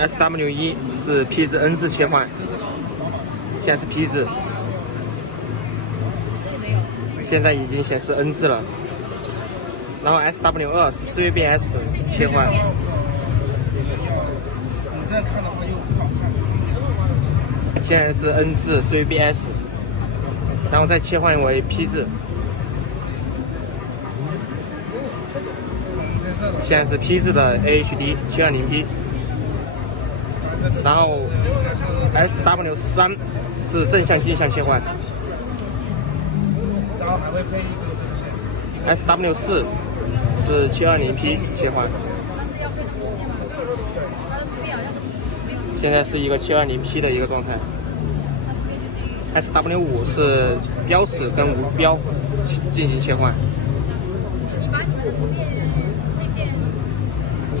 SW1是 P 字 N 字切换，现在是 P 字，现在已经显示 N 字了。然后 SW2是思域变 S 切换。你这样看的话就不好看。现在是 N 字思域 BS， 然后再切换为 P 字。现在是 P 字的 AHD 720P， 然后 SW3是正向镜像切换，然后还会配一个这个线。SW4是720P 切换，现在是一个720P 的一个状态。SW5是标尺跟无标进行切换。你把你们的图片